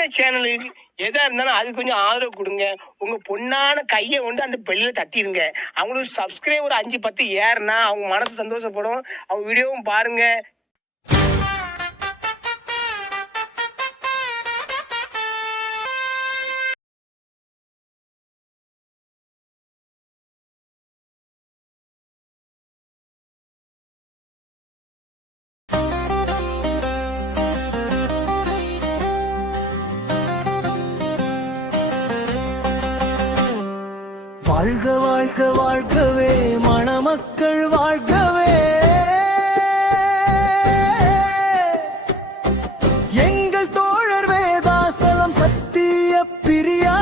இந்த சேனலுக்கு எதா இருந்தாலும் அது கொஞ்சம் ஆதரவு கொடுங்க. உங்க பொண்ணான கையை கொண்டு அந்த பெல்லில் தட்டிடுங்க. அவங்களுக்கு சப்ஸ்கிரைபர் 5-10 ஏறுனா அவங்க மனசு சந்தோஷப்படும். அவங்க வீடியோவும் பாருங்க. வாழ்க வாழ்க வாழ்கவே மணமக்கள் வாழ்கவே, எங்கள் தோழர் வேதாசலம் சத்திய பிரியா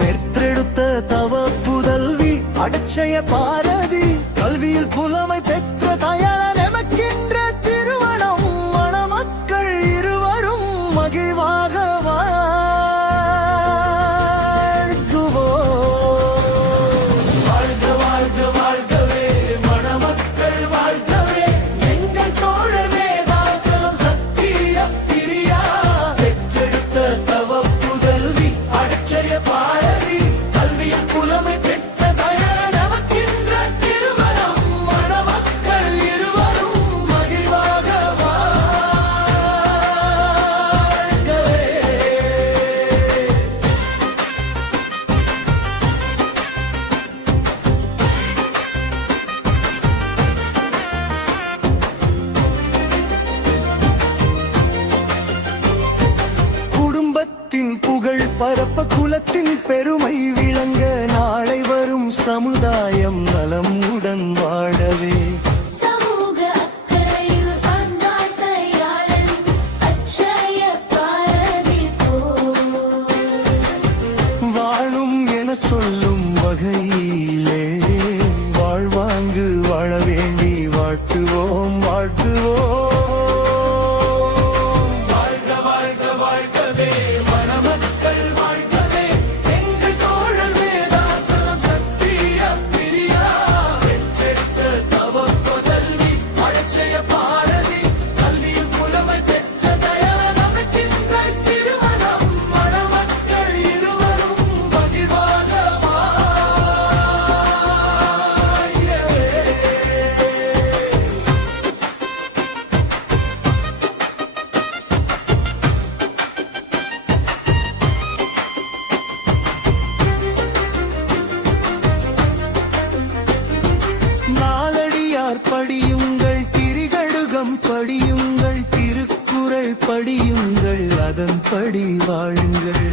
பெற்றெடுத்த தவ புதல்வி அடச்சய பாரதி, கல்வியில் புலமை பெற்ற தயார் எமக்கின்ற திருமணம், மணமக்கள் இருவரும் மகிழ்வாக பரப்ப குலத்தின் பெருமை விளங்க, நாளை வரும் சமுதாயம் நலமுடன் வாழவே. வாழும் என சொல்லும் வகையிலே வாழ்வாங்கு வாழ வேண்டி வாழ்த்துவோம் வாழ்த்துவோம். படியுங்கள் திரிகடுகம் படியுங்கள், திருக்குறள் படியுங்கள், அதன்படி வாழுங்கள்.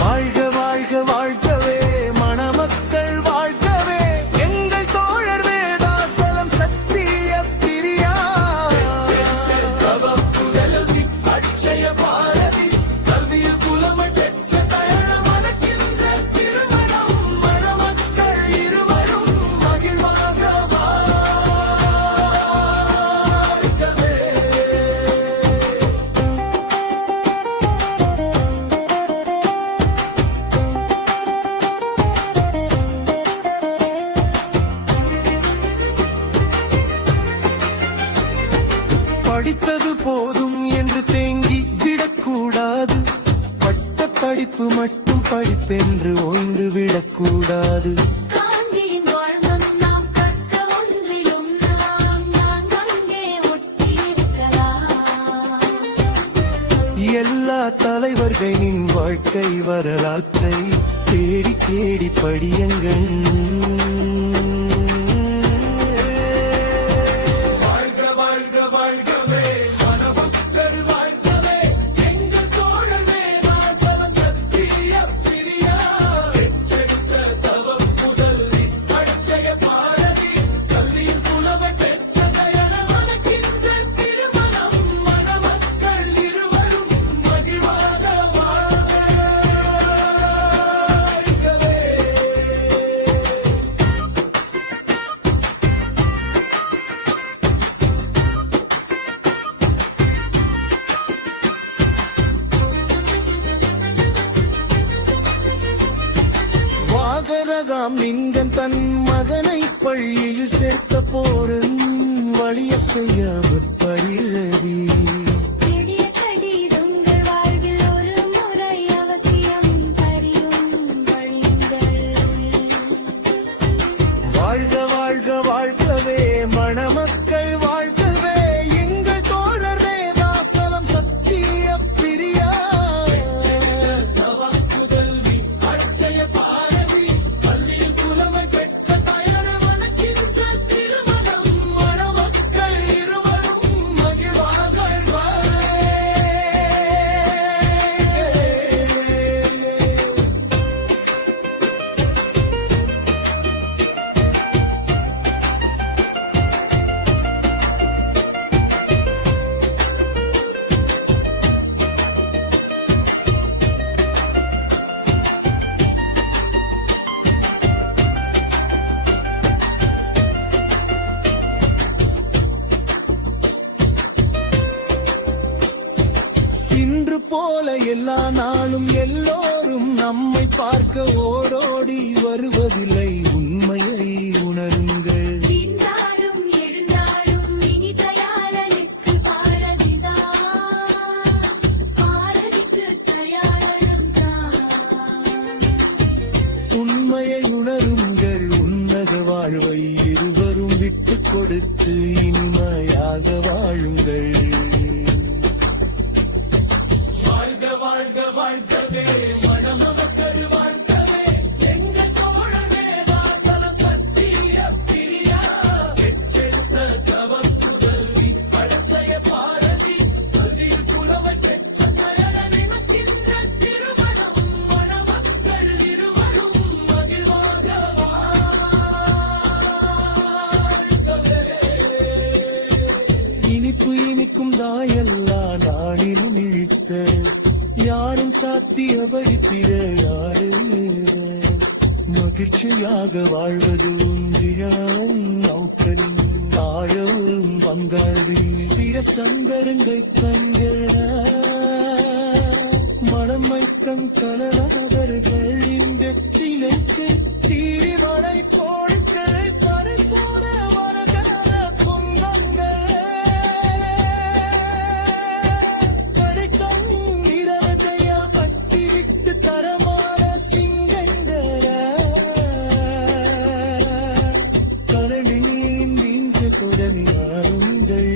வாழ்க வாழ்க வாழ்கவே மணமக்கள் வாழ்கவே, எங்கள் தோழர் வேதாசலம் சத்திய பிரியா அட்சய பாரதி, படித்தது போதும் என்று தேங்கி விடக்கூடாது, பட்ட படிப்பு மட்டும் படிப்பென்று ஒன்று விடக்கூடாது. எல்லா தலைவர்களின் வாழ்க்கை வரலாற்றை தேடி தேடி படியுங்கள். ஆபிரகாம் லிங்கன் தன் மகனை பள்ளியில் சேர்த்த போரும் வழிய செய்ய முற்படுகிறது. வாழ்க வாழ்க வாழ்கவே மணமக்கள் வாழ்கவே எங்கள் தோழர் வேதாசலம் சத்திய பிரியா புதல்வி அட்சய பாரதி கல்வியில் புலமை பெற்ற தயார மணக்கின்ற திருமணம் மணமக்கள் இருவரும் மகிழ்வார்கள். இன்று போல எல்லா நாளும் எல்லோரும் நம்மை பார்க்க ஓடோடி வருவதில்லை. உண்மையை உணருங்கள். உண்மையை உணருங்கள். உன்னத வாழ்வை இருவரும் விட்டுக் கொடுத்து இனிமையாக வாழுங்கள். இனிப்பு இனிக்கும் தாயல்லா நாளிலும் இழித்த யாரும் சாத்தியபரித்திர யாரு மகிழ்ச்சியாக வாழ்வது ஒன்றியம் நௌக்கலின் ஆழவும் வந்தாளில் சிற சங்கரங்கை கண்கள் மனமைக்கம் கலராதர்கள் இந்த கிளைக்கு தீவனை போடுக்களை பறை போட வரகார குங்கங்கள் கடைக்கண் இரவதையா கட்டிவிட்டு தரமான சிங்கங்கள் கடலில் நீங்க குடனியாருங்கள்.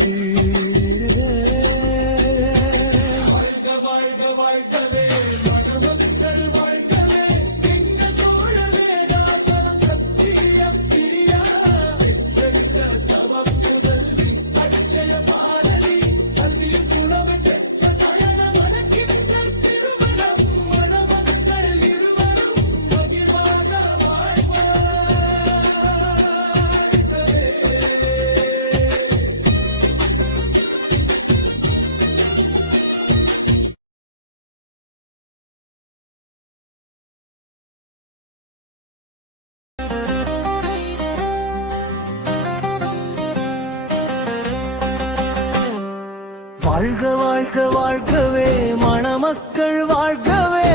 வாழ்க வாழ்க வாழ்கவே மணமக்கள் வாழ்கவே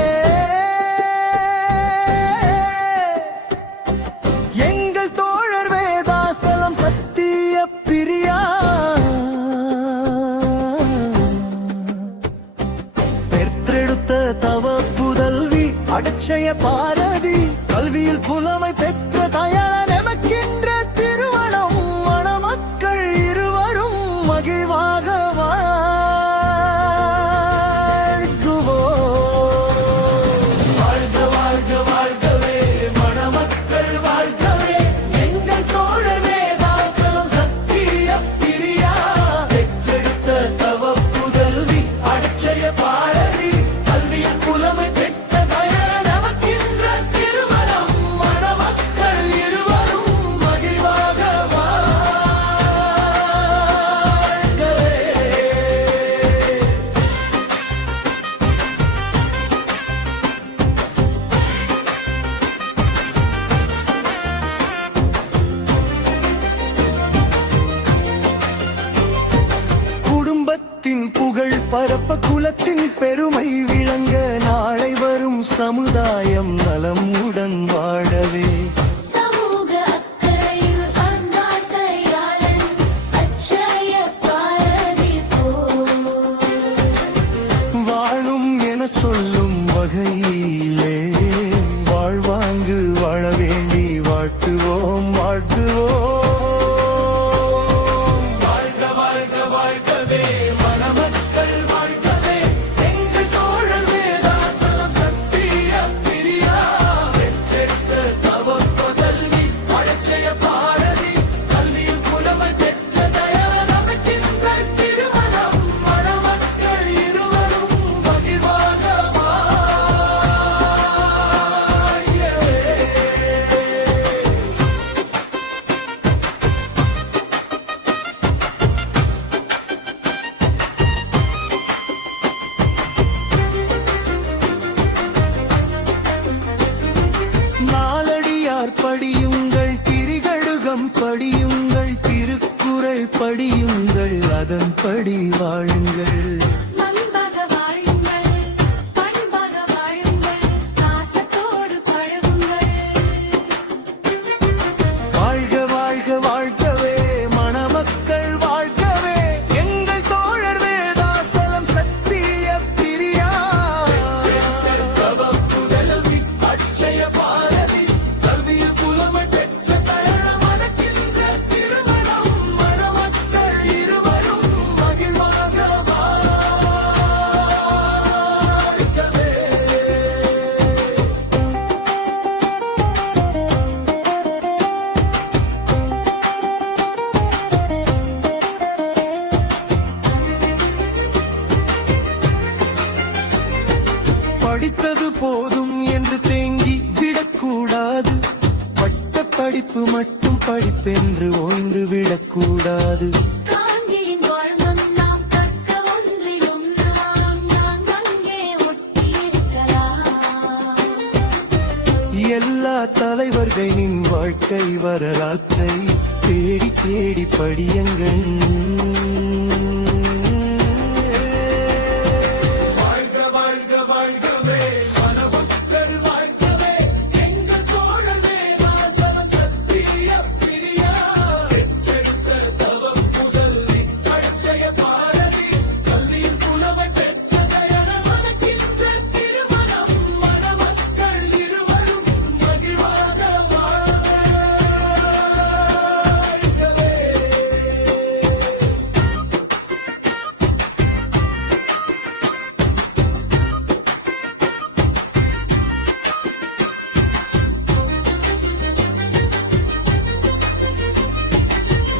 எங்கள் தோழர் வேதாசலம் சத்திய பிரியா பெற்றெடுத்த தவ புதல்வி அட்சய பாரதி கல்வியில் புலமை பெற்ற தயார நமக்கின்ற திருமணம் மணமக்கள் இருவரும் மகிழ்வாக புகழ் பரப்ப குலத்தின் பெருமை விளங்க நாளை வரும் சமுதாயம் நலமுடன் வாழவே திருக்குறார் படியுங்கள், திரிகடுகம் படியுங்கள், திருக்குறள் படியுங்கள், அதன்படி வாழுங்கள். மண்பாக வாழுங்கள், பண்பாக வாழுங்கள், பாசத்தோடு பழகுங்கள். வாழ்க வாழ்க வாழ்கவே மணமக்கள் வாழ்கவே, எங்கள் தோழர் வேதாசலம் சத்திய பிரியா. புதல்வி அட்சய பாரதி, கல்வியில் புலமை பெற்ற தயன மணக்கின்ற திருமணம், மணமக்கள் இருவரும் மகிழ்வாக வாழ்கவே. படித்தது போதும் என்று தேங்கி விடக்கூடாது, பட்ட படிப்பு மட்டும் படிப்பென்று ஓய்ந்து விடக்கூடாது. காந்தியின் வாழ்மம் நாம் கற்க ஒன்றிலும் நாம் அங்கே ஒட்டியிருக்கலாம். எல்லா தலைவர்களின் வாழ்க்கை வரலாற்றை தேடி தேடி படியுங்கள். வாழ்க வாழ்க வாழ்கவே மணமக்கள் வாழ்கவே, எங்கள் தோழர் வேதாசலம் சத்திய பிரியா. பெற்றெடுத்த தவம் புதல்வி அட்சய பாரதி, கல்வியில் புலமை பெற்ற தயன மணக்கின்ற திருமணம், மணமக்கள் இருவரும் மகிழ்வாக வாழ்கவே.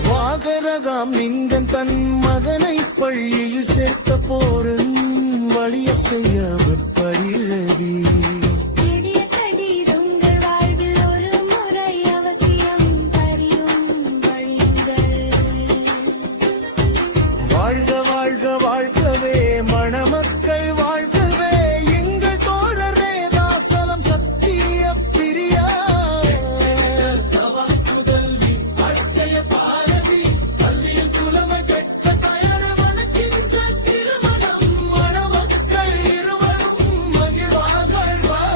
வாகரகாம் லிங்கன் தன் மகனை பள்ளியில் சேர்த்த போரன் வழிய செய்யாமற் பழியதி. நெடிய கடிர் உங்கள் வாழ்வில் ஒரு முறை அவசியம் பரியும் வழியுங்கள். வாழ்க வாழ்க வாழ்கவே மணமக்கள் வாழ்கவே, எங்கள் தோழர் வேதாசலம் சத்திய பிரியா. புதல்வி அட்சய பாரதி, கல்வியில் புலமை பெற்ற தயன மணக்கின்ற திருமணம், மணமக்கள் இருவரும் மகிழ்வாக வாழ்கவே.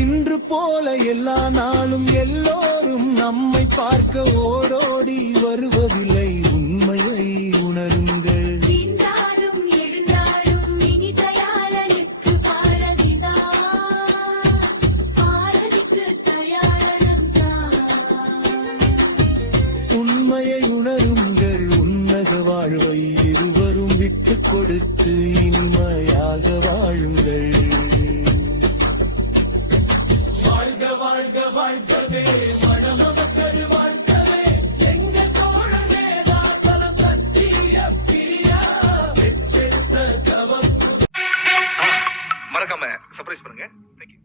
இன்று போல எல்லா நாளும் எல்லோரும் நம்மை பார்க்க ஓடோடி வருவதில்லை, உண்மையை உணருங்கள். வீழ்ந்தாலும் எழுந்தாலும் இனி தயாளனுக்கு பாரதிதான், பாரதிக்கு தயாளனம்தான். உண்மையை உணருங்கள், உன்னத வாழ்வை இருவரும் விட்டுக் கொடுத்து இனிமையாக வாழுங்கள். வாழ்க வாழ்க வாழ்கவே மணமக்கள் வாழ்கவே, எங்கள் தோழர் வேதாசலம் சத்திய பிரியா. பெற்றெடுத்த தவம் மறக்காம சர்ப்ரைஸ் பண்ணுங்க. தேங்க்யூ.